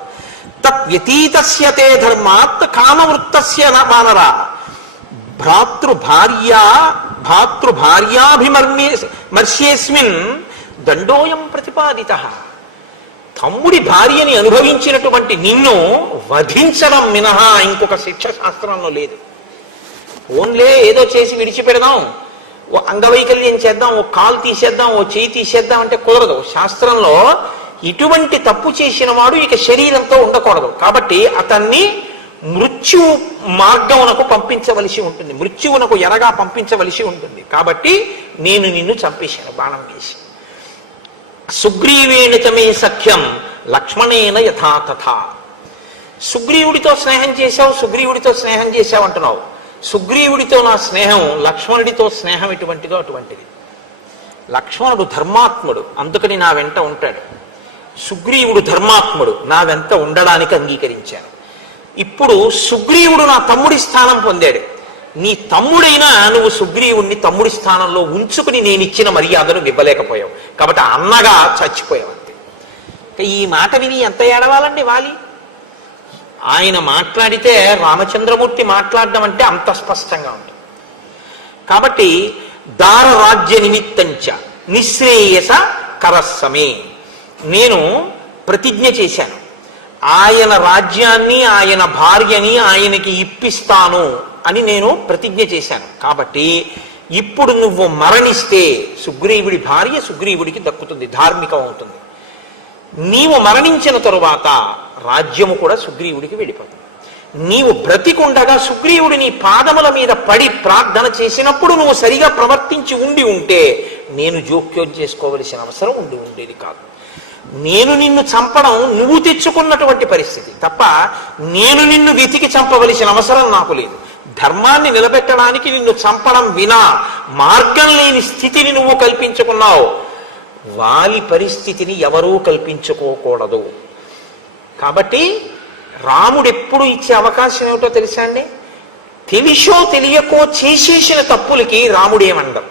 తత్ వ్యతీతస్య తే ధర్మాత్ కామవృత్తస్య వానరా భ్రాతృభార్యాభిమర్శ్యేస్మిన్ దండోయం ప్రతిపాదితః. తమ్ముడి భార్యని అనుభవించినటువంటి నిన్ను వధించడం మినహా ఇంకొక శిక్ష శాస్త్రంలో లేదు. ఓన్లే ఏదో చేసి విడిచిపెడదాం, ఓ అంగవైకల్యం చేద్దాం, ఓ కాలు తీసేద్దాం, ఓ చేయి తీసేద్దాం అంటే కుదరదు. శాస్త్రంలో ఇటువంటి తప్పు చేసిన వాడు ఇక శరీరంతో ఉండకూడదు. కాబట్టి అతన్ని మృత్యు మార్గమునకు పంపించవలసి ఉంటుంది, మృత్యువునకు ఎరగా పంపించవలసి ఉంటుంది. కాబట్టి నేను నిన్ను చంపేశాను బాణం వేసి. సుగ్రీవేణ చమే సఖ్యం లక్ష్మణేన యథా తథా. సుగ్రీవుడితో స్నేహం చేశావు, సుగ్రీవుడితో స్నేహం చేశావు అంటున్నావు. సుగ్రీవుడితో నా స్నేహం, లక్ష్మణుడితో స్నేహం ఎటువంటిదో అటువంటిది. లక్ష్మణుడు ధర్మాత్ముడు, అందుకని నా వెంట ఉంటాడు. సుగ్రీవుడు ధర్మాత్ముడు, నా వెంట ఉండడానికి అంగీకరించాను. ఇప్పుడు సుగ్రీవుడు నా తమ్ముడి స్థానం పొందాడు. నీ తమ్ముడైనా నువ్వు సుగ్రీవుణ్ణి తమ్ముడి స్థానంలో ఉంచుకుని నేను ఇచ్చిన మర్యాదను ఇవ్వలేకపోయావు. కాబట్టి అన్నగా చచ్చిపోయావు అంతే. ఈ మాట విని ఎంత ఏడవాలండి వాలి. ఆయన మాట్లాడితే రామచంద్రమూర్తి మాట్లాడడం అంటే అంత స్పష్టంగా ఉంటుంది. కాబట్టి దార రాజ్య నిమిత్తంచ నిశ్రేయస కరస్సమే, నేను ప్రతిజ్ఞ చేశాను, ఆయన రాజ్యాన్ని ఆయన భార్యని ఆయనకి ఇప్పిస్తాను అని నేను ప్రతిజ్ఞ చేశాను. కాబట్టి ఇప్పుడు నువ్వు మరణిస్తే సుగ్రీవుడి భార్య సుగ్రీవుడికి దక్కుతుంది, ధార్మికం అవుతుంది. నీవు మరణించిన తరువాత రాజ్యము కూడా సుగ్రీవుడికి వెళ్ళిపోతుంది. నీవు బ్రతికుండగా సుగ్రీవుడి నీ పాదముల మీద పడి ప్రార్థన చేసినప్పుడు నువ్వు సరిగా ప్రవర్తించి ఉంటే నేను జోక్యం చేసుకోవలసిన అవసరం ఉండేది కాదు. నేను నిన్ను చంపడం నువ్వు తెచ్చుకున్నటువంటి పరిస్థితి తప్ప నేను నిన్ను వెతికి చంపవలసిన అవసరం నాకు లేదు. ధర్మాన్ని నిలబెట్టడానికి నిన్ను చంపడం వినా మార్గం లేని స్థితిని నువ్వు కల్పించుకున్నావు. వాలి పరిస్థితిని ఎవరూ కల్పించుకోకూడదు. కాబట్టి రాముడు ఎప్పుడు ఇచ్చే అవకాశం ఏమిటో తెలుసా అండి? తెలిసో తెలియకో చేసేసిన తప్పులకి రాముడు ఏమండవు.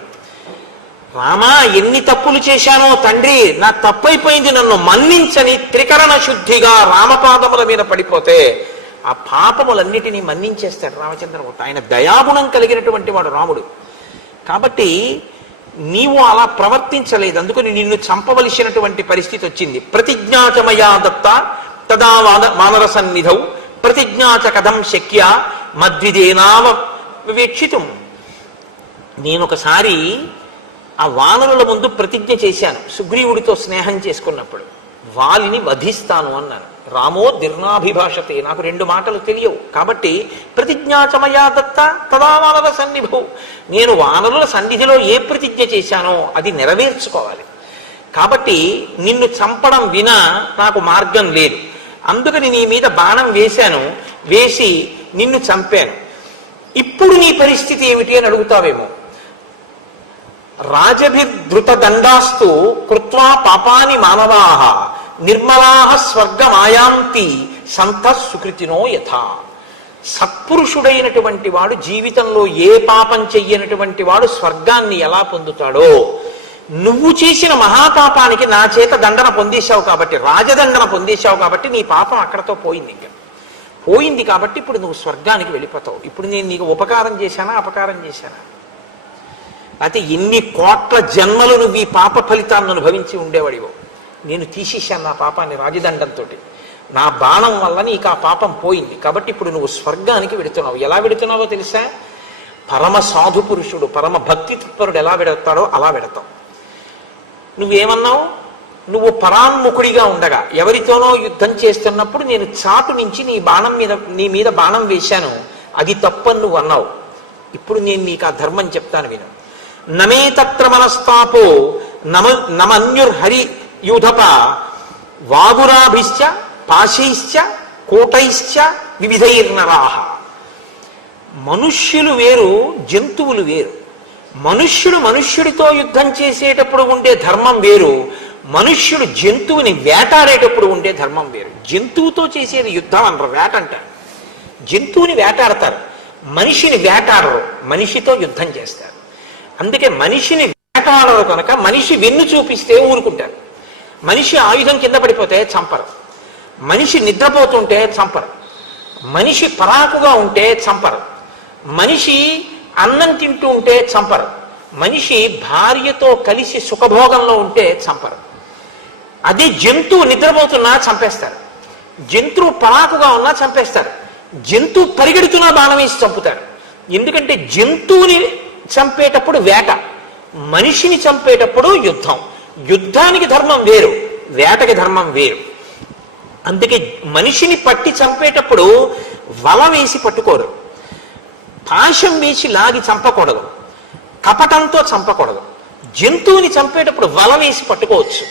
రామా, ఎన్ని తప్పులు చేశానో తండ్రి, నా తప్పైపోయింది, నన్ను మన్నించని త్రికరణ శుద్ధిగా రామపాదముల మీద పడిపోతే ఆ పాపములన్నిటినీ మన్నించేస్తాడు రామచంద్రమూర్తి. ఆయన దయాగుణం కలిగినటువంటి వాడు రాముడు. కాబట్టి నీవు అలా ప్రవర్తించలేదు, అందుకని నిన్ను చంపవలసినటువంటి పరిస్థితి వచ్చింది. ప్రతిజ్ఞాచమయా దత్త తదా వానర సన్నిధౌ ప్రతిజ్ఞాచ కథం శక్య మద్విదేనావ వివేక్షితం. నేనొకసారి ఆ వానరుల ముందు ప్రతిజ్ఞ చేశాను. సుగ్రీవుడితో స్నేహం చేసుకున్నప్పుడు వాలిని వధిస్తాను అన్నాను. రామో దీర్ణాభిభాషతే, నాకు రెండు మాటలు తెలియవు. కాబట్టి ప్రతిజ్ఞాచమయా దత్త తదా వానర సన్నిధౌ, నేను వానరుల సన్నిధిలో ఏ ప్రతిజ్ఞ చేశానో అది నెరవేర్చుకోవాలి. కాబట్టి నిన్ను చంపడం వినా నాకు మార్గం లేదు. అందుకని నీ మీద బాణం వేశాను, వేసి నిన్ను చంపాను. ఇప్పుడు నీ పరిస్థితి ఏమిటి అని అడుగుతావేమో. రాజభిధృత దండాస్తు కృత్వా పాపాని మానవాః నిర్మలాః స్వర్గమాయాంతి సంతః సుకృతినో యథా. సత్పురుషుడైనటువంటి వాడు జీవితంలో ఏ పాపం చెయ్యనటువంటి వాడు స్వర్గాన్ని ఎలా పొందుతాడో, నువ్వు చేసిన మహాపాపానికి నా చేత దండన పొందేశావు కాబట్టి, రాజదండన పొందేశావు కాబట్టి నీ పాపం అక్కడతో పోయింది. ఇంకా పోయింది కాబట్టి ఇప్పుడు నువ్వు స్వర్గానికి వెళ్ళిపోతావు. ఇప్పుడు నేను నీకు ఉపకారం చేశానా అపకారం చేశానా? అయితే ఎన్ని కోట్ల జన్మలు నువ్వు ఈ పాప ఫలితాన్ని అనుభవించి ఉండేవాడివో. నేను తీసేశాను నా పాపాన్ని రాజదండంతో. నా బాణం వల్ల నీకు ఆ పాపం పోయింది. కాబట్టి ఇప్పుడు నువ్వు స్వర్గానికి వెడుతున్నావు. ఎలా వెడుతున్నావో తెలుసా? పరమ సాధు పురుషుడు, పరమ భక్తి తత్పరుడు ఎలా వెడతాడో అలా వెడతావు. నువ్వేమన్నావు? నువ్వు పరాన్ముఖుడిగా ఉండగా ఎవరితోనో యుద్ధం చేస్తున్నప్పుడు నేను చాటు నుంచి నీ మీద బాణం వేశాను, అది తప్పని నువ్వు అన్నావు. ఇప్పుడు నేను నీకు ఆ ధర్మం చెప్తాను విను. నమే తత్ర మనస్తాపో నమన్యుర్హరి యూధప వాగురాభిశ్చ పాశైశ్చ కోటైశ్చ వివిధైర్నరాహ. మనుష్యులు వేరు, జంతువులు వేరు. మనుష్యుడు మనుష్యుడితో యుద్ధం చేసేటప్పుడు ఉండే ధర్మం వేరు, మనుష్యుడు జంతువుని వేటాడేటప్పుడు ఉండే ధర్మం వేరు. జంతువుతో చేసేది యుద్ధం అనరు, వేట అంటారు. జంతువుని వేటాడతారు, మనిషిని వేటాడరు, మనిషితో యుద్ధం చేస్తారు. అందుకే మనిషిని వేటాడరు కనుక మనిషి వెన్ను చూపిస్తే ఊరుకుంటారు. మనిషి ఆయుధం కింద పడిపోతే చంపరు, మనిషి నిద్రపోతుంటే చంపరు, మనిషి పరాకుగా ఉంటే చంపరు, మనిషి అన్నం తింటూ ఉంటే చంపరు, మనిషి భార్యతో కలిసి సుఖభోగంలో ఉంటే చంపరు. అదే జంతువు నిద్రపోతున్నా చంపేస్తారు, జంతువు పరాకుగా ఉన్నా చంపేస్తారు, జంతువు పరిగెడుతున్నా బాణం వేసి చంపుతారు. ఎందుకంటే జంతువుని చంపేటప్పుడు వేట, మనిషిని చంపేటప్పుడు యుద్ధం. యుద్ధానికి ధర్మం వేరు, వేటకి ధర్మం వేరు. అందుకే మనిషిని పట్టి చంపేటప్పుడు వల వేసి పట్టుకోరు, పాశం వేసి లాగి చంపకూడదు, కపటంతో చంపకూడదు. జంతువుని చంపేటప్పుడు వల వేసి పట్టుకోవచ్చు,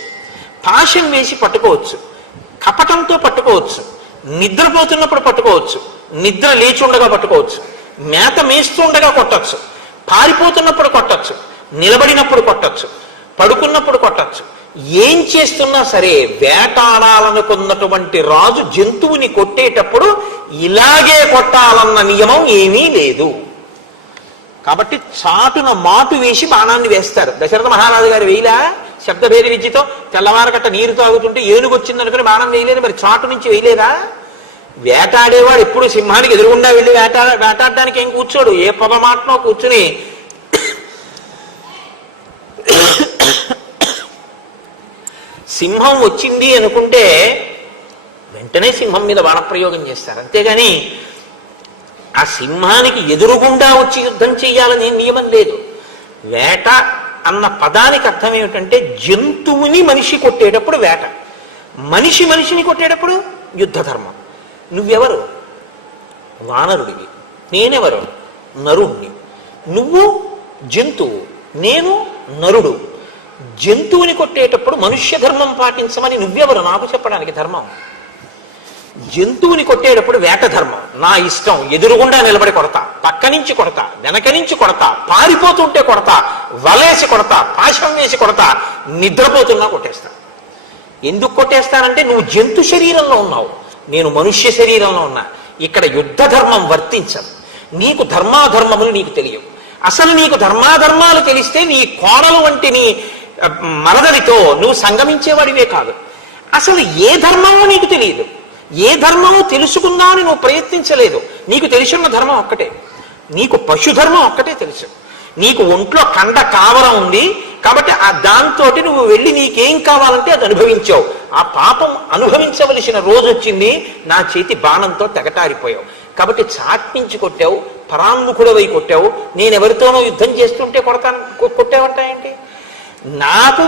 పాశం వేసి పట్టుకోవచ్చు, కపటంతో పట్టుకోవచ్చు, నిద్రపోతున్నప్పుడు పట్టుకోవచ్చు, నిద్ర లేచుండగా పట్టుకోవచ్చు, మేత మేస్తుండగా కొట్టచ్చు, పారిపోతున్నప్పుడు కొట్టచ్చు, నిలబడినప్పుడు కొట్టచ్చు, పడుకున్నప్పుడు కొట్టచ్చు. ఏం చేస్తున్నా సరే వేటాడాలనుకున్నటువంటి రాజు జంతువుని కొట్టేటప్పుడు ఇలాగే కొట్టాలన్న నియమం ఏమీ లేదు. కాబట్టి చాటున మాటు వేసి బాణాన్ని వేస్తారు. దశరథ మహారాజు గారు వేయిలా శబ్దభేద విద్యతో తెల్లవారకట్ట నీరు తాగుతుంటే ఏనుగు వచ్చిందనుకుని బాణం వేయలేదు, మరి చాటు నుంచి వేయలేదా? వేటాడేవాడు ఎప్పుడు సింహానికి ఎదురుగుండా వెళ్ళి వేటాడడానికి ఏం కూర్చోడు, ఏ పొలమాటనో కూర్చుని సింహం వచ్చింది అనుకుంటే వెంటనే సింహం మీద బాణప్రయోగం చేస్తారు. అంతేగాని ఆ సింహానికి ఎదురుగుండా వచ్చి యుద్ధం చేయాలని నియమం లేదు. వేట అన్న పదానికి అర్థం ఏమిటంటే జంతువుని మనిషి కొట్టేటప్పుడు వేట, మనిషి మనిషిని కొట్టేటప్పుడు యుద్ధ ధర్మం. నువ్వెవరు? వానరుడివి, నేనెవరు? నరుణ్ణి. నువ్వు జంతువు, నేను నరుడు. జంతువుని కొట్టేటప్పుడు మనుష్య ధర్మం పాటించమని నువ్వెవరు నాకు చెప్పడానికి ధర్మం? జంతువుని కొట్టేటప్పుడు వేట ధర్మం, నా ఇష్టం, ఎదురుగుండా నిలబడి కొడతా, పక్క నుంచి కొడతా, వెనక నుంచి కొడతా, పారిపోతుంటే కొడతా, వలేసి కొడతా, పాశం వేసి కొడతా, నిద్రపోతున్నా కొట్టేస్తా. ఎందుకు కొట్టేస్తానంటే నువ్వు జంతు శరీరంలో ఉన్నావు, నేను మనుష్య శరీరంలో ఉన్నా. ఇక్కడ యుద్ధ ధర్మం వర్తించదు. నీకు ధర్మాధర్మములు నీకు తెలియవు. అసలు నీకు ధర్మాధర్మాలు తెలిస్తే నీ కోడలు వంటి నీ మరదలితో నువ్వు సంగమించేవాడివే కాదు. అసలు ఏ ధర్మమో నీకు తెలియదు, ఏ ధర్మమో తెలుసుకుందామని నువ్వు ప్రయత్నించలేదు. నీకు తెలిసిన ధర్మం ఒక్కటే, నీకు పశుధర్మం ఒక్కటే తెలుసు. నీకు ఒంట్లో కండ కావరం ఉంది కాబట్టి ఆ దాంతో నువ్వు వెళ్ళి నీకేం కావాలంటే అది అనుభవించావు. ఆ పాపం అనుభవించవలసిన రోజు వచ్చింది, నా చేతి బాణంతో తెగటారిపోయావు. కాబట్టి చాట్నించి కొట్టావు, పరాముఖుడవై కొట్టావు. నేనెవరితోనో యుద్ధం చేస్తుంటే కొట్టావంటాయేంటి? నాకు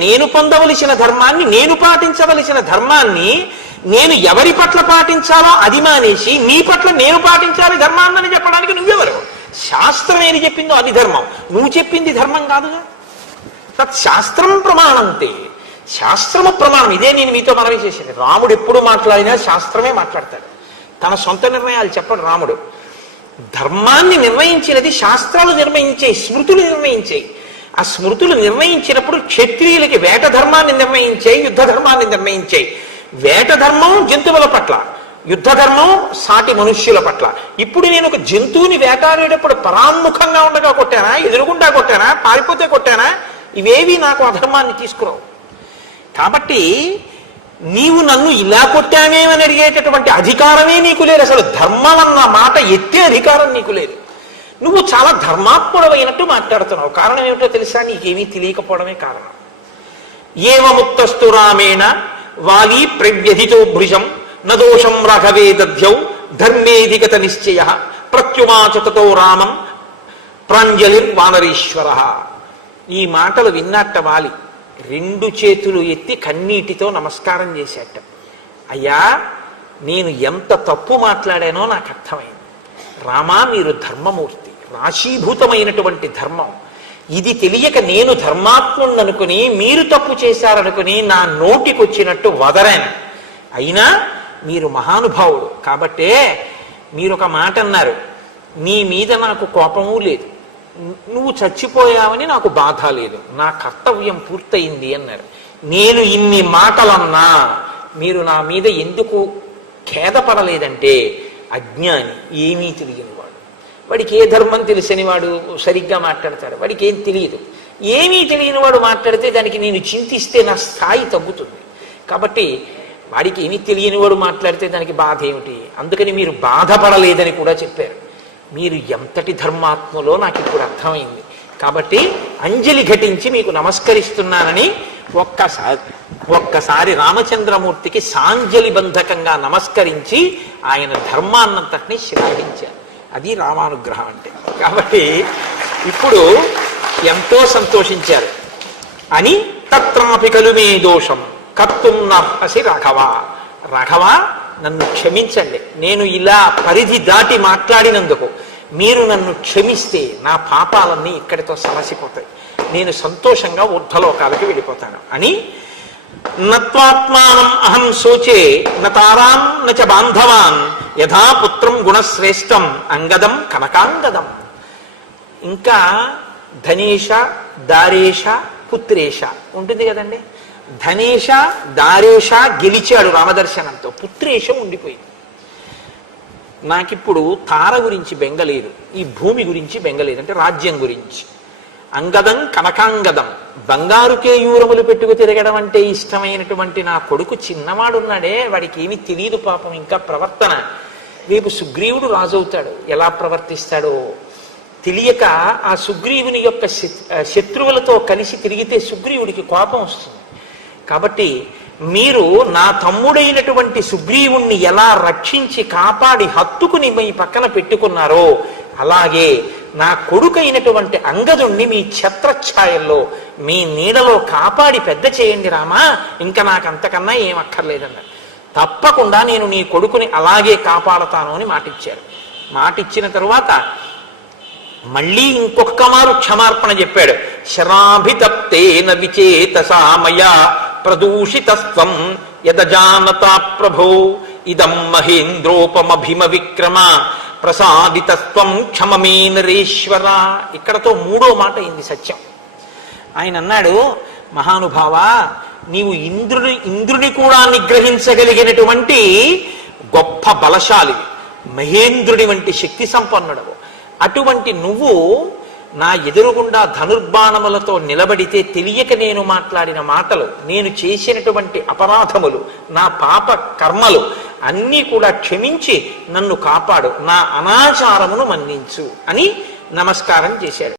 నేను పొందవలసిన ధర్మాన్ని, నేను పాటించవలసిన ధర్మాన్ని నేను ఎవరి పట్ల పాటించాలో అది మానేసి నీ పట్ల నేను పాటించాలి ధర్మాన్ని చెప్పడానికి నువ్వెవరు? శాస్త్రం ఏది చెప్పిందో అది ధర్మం, నువ్వు చెప్పింది ధర్మం కాదుగా. తత్ శాస్త్రం ప్రమాణంతే, శాస్త్రము ప్రమాణం. ఇదే నేను మీతో మనవి చేసేది. రాముడు ఎప్పుడు మాట్లాడినా శాస్త్రమే మాట్లాడతాడు, తన సొంత నిర్ణయాలు చెప్పడు రాముడు. ధర్మాన్ని నిర్ణయించినది శాస్త్రాలు నిర్ణయించేయి, స్మృతులు నిర్ణయించేయి. ఆ స్మృతులు నిర్ణయించినప్పుడు క్షత్రియులకి వేట ధర్మాన్ని నిర్ణయించేయి, యుద్ధ ధర్మాన్ని నిర్ణయించేయి. వేట ధర్మం జంతువుల పట్ల, యుద్ధ ధర్మం సాటి మనుష్యుల పట్ల. ఇప్పుడు నేను ఒక జంతువుని వేటాడేటప్పుడు పరాముఖంగా ఉండగా కొట్టానా, ఎదురుగుండా కొట్టానా, పారిపోతే కొట్టానా? ఇవేవి నాకు అధర్మాన్ని తీసుకురావు. కాబట్టి నీవు నన్ను ఇలా కొట్టానేమని అడిగేటటువంటి అధికారమే నీకు లేదు. అసలు ధర్మం అన్న మాట ఎత్తే అధికారం నీకు లేదు. నువ్వు చాలా ధర్మాత్ముడమైనట్టు మాట్లాడుతున్నావు. కారణం ఏమిటో తెలుసా? నీకేమీ తెలియకపోవడమే కారణం. ఏవముక్తస్తు రామేణ వాలి ప్రవ్యధితో భృజం నదోషం రాఘవే దధ్యౌ ధర్మేధిగత నిశ్చయ ప్రత్యుమాచతో రామం ప్రాంజలిర్వానరీశ్వర. ఈ మాటలు విన్నట్ట వాలి రెండు చేతులు ఎత్తి కన్నీటితో నమస్కారం చేసేట. అయ్యా, నేను ఎంత తప్పు మాట్లాడానో నాకు అర్థమైంది. రామా, మీరు ధర్మమూర్తి, రాశీభూతమైనటువంటి ధర్మం. ఇది తెలియక నేను ధర్మాత్ముడనుకుని మీరు తప్పు చేశారనుకుని నా నోటికొచ్చినట్టు వదరాను. అయినా మీరు మహానుభావుడు కాబట్టే మీరు ఒక మాట అన్నారు, నీ మీద నాకు కోపము లేదు, నువ్వు చచ్చిపోయావని నాకు బాధ లేదు, నా కర్తవ్యం పూర్తయింది అన్నారు. నేను ఇన్ని మాటలన్నా మీరు నా మీద ఎందుకు ఖేదపడలేదంటే అజ్ఞాని, ఏమీ తెలియనివాడు. వాడికి ఏ ధర్మం తెలిసని వాడు సరిగ్గా మాట్లాడతాడు, వాడికి ఏం తెలియదు. ఏమీ తెలియని వాడు మాట్లాడితే దానికి నేను చింతిస్తే నా స్థాయి తగ్గుతుంది. కాబట్టి వాడికి ఏమీ తెలియని వాడు మాట్లాడితే దానికి బాధ ఏమిటి? అందుకని మీరు బాధపడలేదని కూడా చెప్పారు. మీరు ఎంతటి ధర్మాత్మలో నాకు ఇప్పుడు అర్థమైంది. కాబట్టి అంజలి ఘటించి మీకు నమస్కరిస్తున్నానని ఒక్కసారి రామచంద్రమూర్తికి సాంజలి బంధకంగా నమస్కరించి ఆయన ధర్మాన్నంతటినీ శ్లాఘించారు. అది రామానుగ్రహం అంటే. కాబట్టి ఇప్పుడు ఎంతో సంతోషించారు. అని తత్రాపి కలు మే దోషం కర్తుం నర్హసి రాఘవ. రాఘవ, నన్ను క్షమించండి. నేను ఇలా పరిధి దాటి మాట్లాడినందుకు మీరు నన్ను క్షమిస్తే నా పాపాలన్నీ ఇక్కడితో సమసిపోతాయి. నేను సంతోషంగా ఊర్ధ్వలోకాలకు వెళ్ళిపోతాను అని నత్వాత్మానం అహం శోచే నతారాం నచ బాంధవాన్ యథా పుత్రం గుణశ్రేష్టం అంగదం కనకాంగదం. ఇంకా ధనేష, దారేష, పుత్రేష ఉంటుంది కదండి. ధనేష, దారేష గెలిచాడు రామదర్శనంతో, పుత్రేషం ఉండిపోయింది. నాకిప్పుడు తార గురించి బెంగలేదు, ఈ భూమి గురించి బెంగలేదు, అంటే రాజ్యం గురించి. అంగదం కనకాంగదం, బంగారు కేయూరములు పెట్టుకు తిరగడం అంటే ఇష్టమైనటువంటి నా కొడుకు చిన్నవాడున్నాడే, వాడికి ఏమీ తెలియదు పాపం ఇంకా ప్రవర్తన. రేపు సుగ్రీవుడు రాజవుతాడు, ఎలా ప్రవర్తిస్తాడో తెలియక ఆ సుగ్రీవుని యొక్క శత్రువులతో కలిసి తిరిగితే సుగ్రీవుడికి కోపం వస్తుంది. కాబట్టి మీరు నా తమ్ముడైనటువంటి సుగ్రీవుణ్ణి ఎలా రక్షించి కాపాడి హత్తుకుని మీ పక్కన పెట్టుకున్నారో అలాగే నా కొడుకైనటువంటి అంగదుణ్ణి మీ ఛత్రఛాయల్లో మీ నీడలో కాపాడి పెద్ద చేయండి రామా, ఇంకా నాకు అంతకన్నా ఏం అక్కర్లేదన్నారు. తప్పకుండా నేను నీ కొడుకుని అలాగే కాపాడతాను అని మాటిచ్చారు. మాటిచ్చిన తరువాత మళ్ళీ ఇంకొక మారు క్షమార్పణ చెప్పాడు. శరాభితప్తేన విచేతసామయా ప్రదూషితస్వం యదజానతా ప్రభో ఇదం మహేంద్రోపమభిమ విక్రమ ప్రసాదితస్వం క్షమమే నరేశ్వర. ఇక్కడతో మూడో మాట అయింది సత్యం. ఆయన అన్నాడు, మహానుభావ, నీవు ఇంద్రుని కూడా నిగ్రహించగలిగినటువంటి గొప్ప బలశాలి, మహేంద్రుడి వంటి శక్తి సంపన్నుడవు. అటువంటి నువ్వు నా ఎదురుగుండా ధనుర్బాణములతో నిలబడితే తెలియక నేను మాట్లాడిన మాటలు, నేను చేసినటువంటి అపరాధములు, నా పాప కర్మలు అన్నీ కూడా క్షమించి నన్ను కాపాడు, నా అనాచారమును మన్నించు అని నమస్కారం చేశాడు.